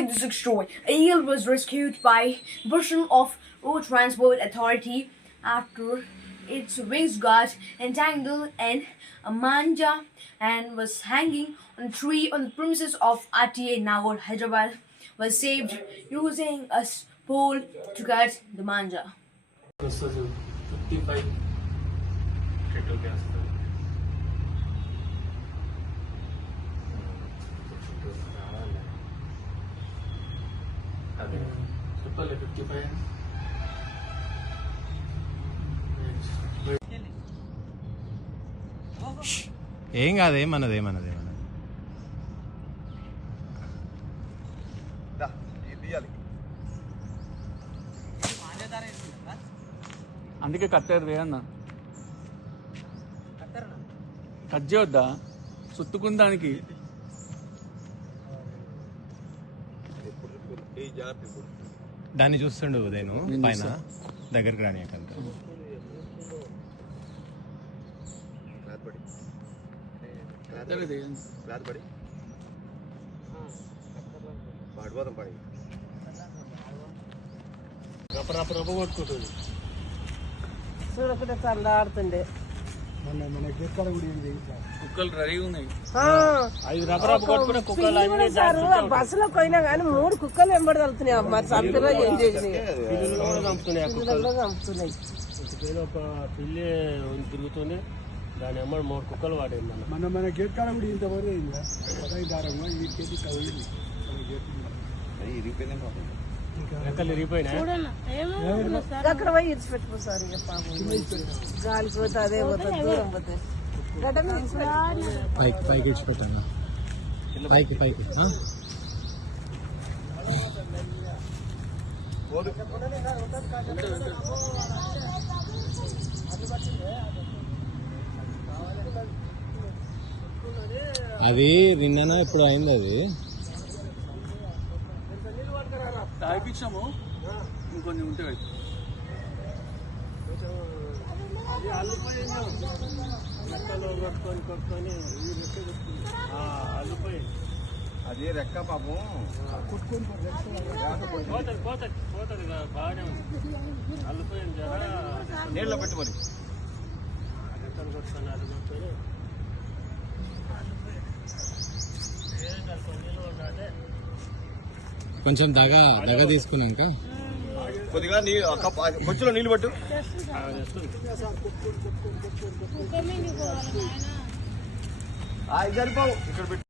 This story. A eel was rescued by version of Road Transport Authority after its wings got entangled in a manja and was hanging on a tree on the premises of RTA Nagore, Hyderabad. Was saved using a pole to cut the manja. వస్తుంది 55 టెటోకి వస్తుంది రావాలి అదే చెప్పాలి 55 ఏం కాదు ఏమన్నది అందుకే కట్టారు అన్న కట్ చేయొద్దా సుత్తుకుందానికి దాన్ని చూస్తుండు ఉదయను పైన దగ్గరికి రానియకంత రప్ప కొట్టుకుంటుంది చూడకుండా చల్లాడుతుండే కుక్కలు రెడీగా ఉన్నాయి బస్సులో పోయినా కానీ 3 కుక్కలు వెంబడి తలుతున్నాయి మరి చంపిలో ఏం చేసినాయి చంపుతున్నాయి ఒక పిల్లి తిరుగుతూనే దాని అమ్మ 3 కుక్కలు వాడేది మన గేట్ కాడ కూడా ఇంతవరకు అయిందా దారంగా ఈ కేజీ కవింది రెక్కలు ఇరిగిపోయినాయి అక్కడ పోయి ఇడిచిపెట్టుకో సార్ ఇక పాపం గాలికి పోతే అదే పోతుంది దూరం పోతే గడ్డ మీద పైకి ఇచ్చిపెట్టాను పైకి అది నిన్న ఎప్పుడు అయింది అది తాగిపించాము ఇంకొన్ని ఉంటాయి అది రెక్క పాపం పోతుంది బాగానే ఉంది అల్లిపోయింది నీళ్ళ పెట్టుకొని రెక్కలు కొట్టుకొని అది కొట్టుకొని కొంచెం దగ తీసుకున్నాక కొద్దిగా కొంచెం నీళ్ళు పట్టు వస్తుంది సరిపోవు ఇక్కడ